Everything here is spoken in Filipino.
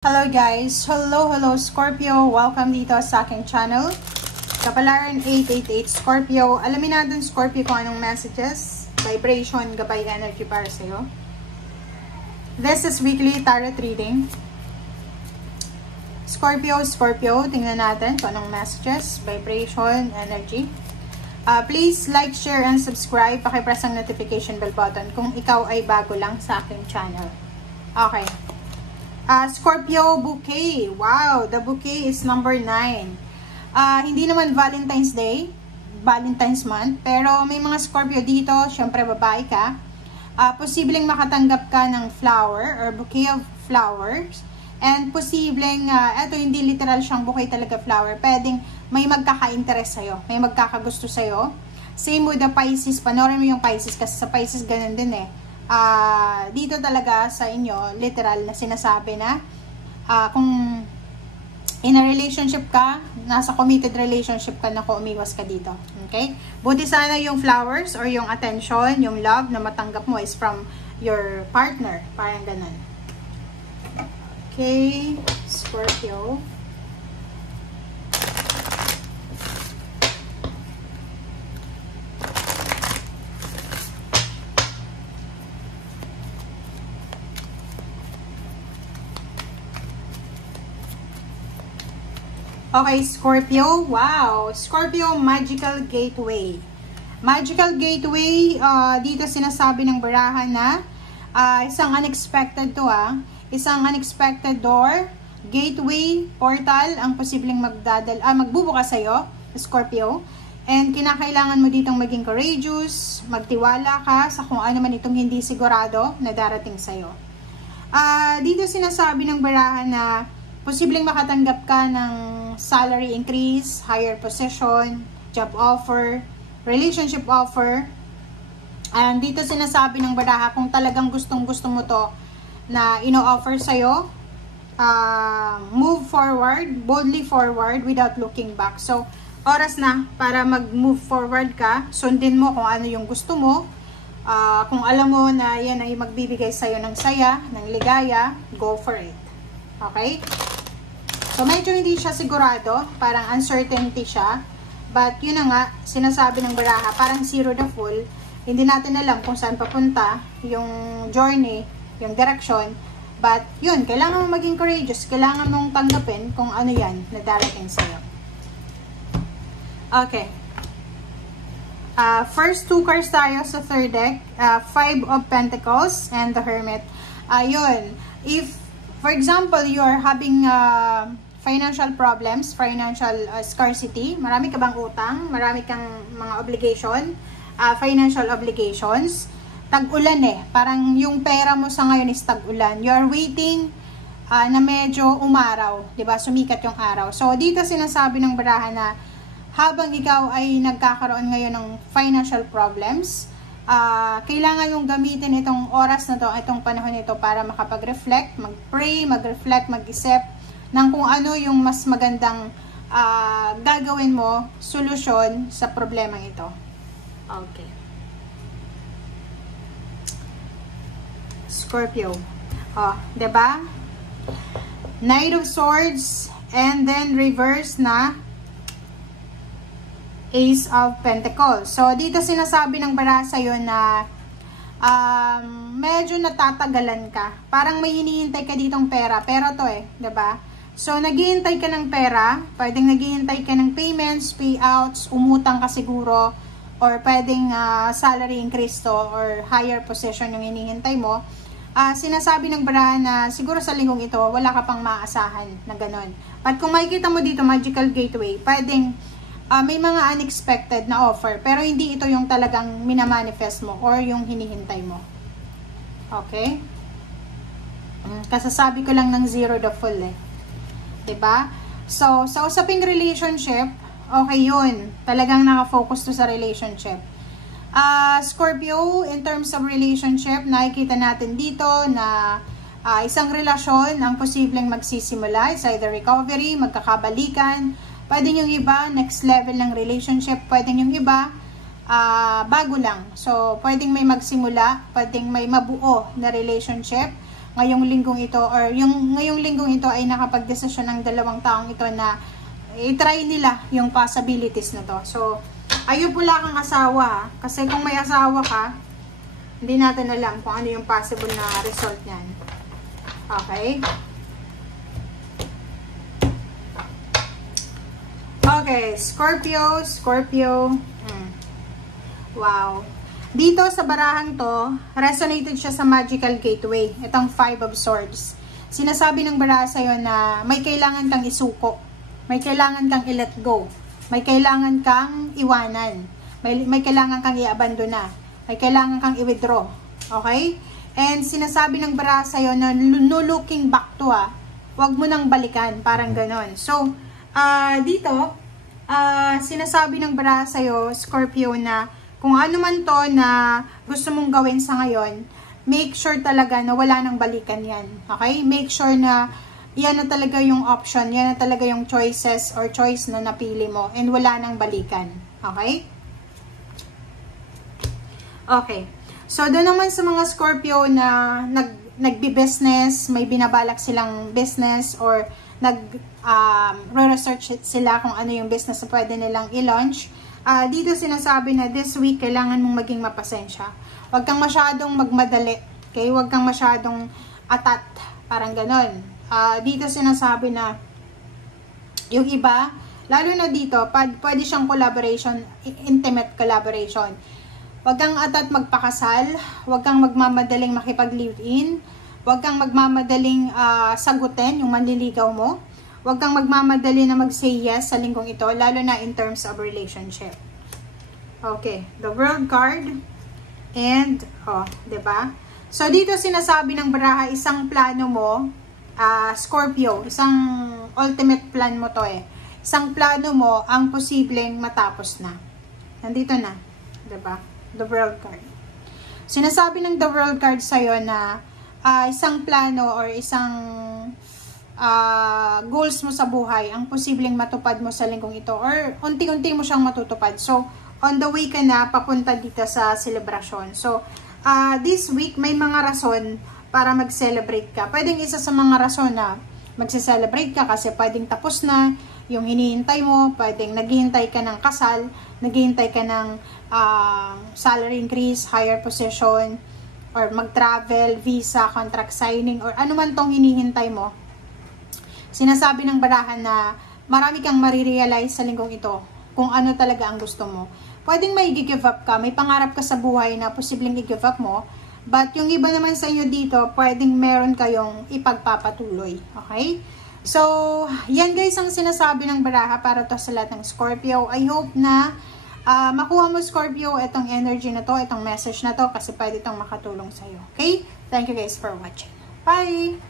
Hello guys! Hello Scorpio! Welcome dito sa aking channel. Kapalaran 888 Scorpio. Alamin natin Scorpio kung anong messages, vibration, gabay energy para sa'yo. This is weekly tarot reading. Scorpio, tingnan natin kung anong messages, vibration, energy. Please like, share, and subscribe. Pakipress ang notification bell button kung ikaw ay bago lang sa aking channel. Okay. Scorpio bouquet. Wow, the bouquet is number 9. Hindi naman Valentine's Day, Valentine's month, pero may mga Scorpio dito, syempre babae ka. Posibleng makatanggap ka ng flower or bouquet of flowers. And posibleng, eto hindi literal siyang bouquet talaga flower. Pwedeng may magkaka-interest sa'yo, may magkakagusto sa'yo. Same with the Pisces. Panoorin mo yung Pisces kasi sa Pisces ganun din eh. Dito talaga sa inyo, literal na sinasabi na kung in a relationship ka, nasa committed relationship ka na umiwas ka dito. Okay? Buti sana yung flowers or yung attention, yung love na matanggap mo is from your partner. Parang ganun. Okay, Scorpio. Okay, Scorpio. Wow! Scorpio, Magical Gateway. Magical Gateway, dito sinasabi ng barahan na isang unexpected to isang unexpected door, gateway, portal, ang posibleng magbubukas sa'yo, Scorpio. And kinakailangan mo ditong maging courageous, magtiwala ka sa kung ano man itong hindi sigurado na darating sa'yo. Dito sinasabi ng barahan na posibleng makatanggap ka ng salary increase, higher position, job offer, relationship offer. And dito sinasabi ng baraha kung talagang gustong-gusto mo to na ino-offer sa'yo, move forward, boldly forward without looking back. So, oras na para mag-move forward ka, sundin mo kung ano yung gusto mo. Kung alam mo na yan ay magbibigay sa'yo ng saya, ng ligaya, go for it. Okay? So, medyo hindi siya sigurado. Parang uncertainty siya. But, yun na nga, sinasabi ng baraha, parang zero the full. Hindi natin alam kung saan papunta yung journey, yung direction. But, yun, kailangan mong maging courageous. Kailangan mong tanggapin kung ano yan na darating sa'yo. Okay. First two cards tayo sa third deck. Five of Pentacles and the Hermit. Yun. If, for example, you are having financial problems, financial scarcity, marami ka bang utang, marami kang mga obligation, financial obligations, tag-ulan parang yung pera mo sa ngayon is tag-ulan. You are waiting na medyo umaraw, 'di ba? Sumikat yung araw. So dito sinasabi ng baraha na habang ikaw ay nagkakaroon ngayon ng financial problems, kailangan yung gamitin itong oras na to, itong panahon nito para makapag-reflect, mag-pray, mag-reflect, mag-isip ng kung ano yung mas magandang gagawin mo, solusyon sa problemang ito. Okay. Scorpio. Diba? Knight of Swords and then reverse na Ace of Pentacles. So, dito sinasabi ng baraha sa'yo na medyo natatagalan ka. Parang may hinihintay ka ditong pera. Pero to diba? So, naghihintay ka ng pera. Pwedeng naghihintay ka ng payments, payouts, umutang ka siguro. Or pwedeng salary increase to or higher position yung hinihintay mo. Sinasabi ng baraha na siguro sa linggong ito, wala ka pang maasahan na ganon. But kung makikita mo dito, Magical Gateway, pwedeng may mga unexpected na offer, pero hindi ito yung talagang minamanifest mo or yung hinihintay mo. Okay? Kasasabi ko lang ng zero the full diba? So, sa usaping relationship, okay yun. Talagang nakafocus to sa relationship. Scorpio, in terms of relationship, nakikita natin dito na isang relasyon ang posibleng magsisimula. It's either recovery, magkakabalikan. Pwede yung iba, next level ng relationship. Pwede yung iba, bago lang. So, pwedeng may magsimula, pwedeng may mabuo na relationship. ngayong linggong ito, or yung ngayong linggong ito ay nakapagdesisyon ng dalawang taong ito na i-try nila yung possibilities na to. So, ayun, wala kang asawa, kasi kung may asawa ka, hindi natin alam kung ano yung possible na result niyan. Okay? Okay, Scorpio. Wow. Dito sa barahang to, resonated siya sa Magical Gateway. Itong Five of Swords. Sinasabi ng baraha sa'yo na may kailangan kang isuko. May kailangan kang i-let go. May kailangan kang iwanan. May kailangan kang i-abandona. May kailangan kang i-withdraw. Okay? And sinasabi ng baraha sa'yo na no looking back to Huwag mo nang balikan. Parang ganon. So, dito, sinasabi ng baraha sa'yo, Scorpio, na kung ano man to na gusto mong gawin sa ngayon, make sure talaga na wala nang balikan yan. Okay? Make sure na yan na talaga yung option, yan na talaga yung choices or choice na napili mo, and wala nang balikan. Okay? Okay. So, doon naman sa mga Scorpio na nagbi-business, may binabalak silang business, or research sila kung ano yung business na pwede nilang i-launch. Dito sinasabi na this week, kailangan mong maging mapasensya. Huwag kang masyadong magmadali. Okay? Huwag kang masyadong atat. Parang ganon. Dito sinasabi na yung iba, lalo na dito, pwede siyang collaboration, intimate collaboration. Huwag kang atat magpakasal. Huwag kang magmamadaling makipag-live-in. Huwag kang magmamadaling sagutin yung manliligaw mo. Huwag kang magmamadali na mag-say yes sa linggong ito, lalo na in terms of relationship. Okay, the World card. And, diba? So, dito sinasabi ng baraha, isang plano mo, Scorpio, isang ultimate plan mo to Isang plano mo ang posibleng matapos na. Nandito na. Diba? The World card. Sinasabi ng The World card sa'yo na isang plano or isang goals mo sa buhay ang posibleng matupad mo sa linggong ito, or unti-unti mo siyang matutupad. So, on the way ka na papunta dito sa celebration. So, this week may mga rason para mag-celebrate ka. Pwedeng isa sa mga rason na magse-celebrate ka kasi pwedeng tapos na yung hinihintay mo, pwedeng naghihintay ka ng kasal, naghihintay ka ng salary increase, higher position, or mag-travel, visa, contract signing, or ano man tong hinihintay mo. Sinasabi ng barahan na marami kang marirealize sa linggong ito kung ano talaga ang gusto mo. Pwedeng may i-give up ka, may pangarap ka sa buhay na posibleng i-give up mo, but yung iba naman sa inyo dito, pwedeng meron kayong ipagpapatuloy. Okay? So, yan guys ang sinasabi ng baraha para to sa lahat ng Scorpio. I hope na makuha mo, Scorpio, itong energy na to, itong message na to, kasi pwede itong makatulong sa'yo. Okay? Thank you guys for watching. Bye!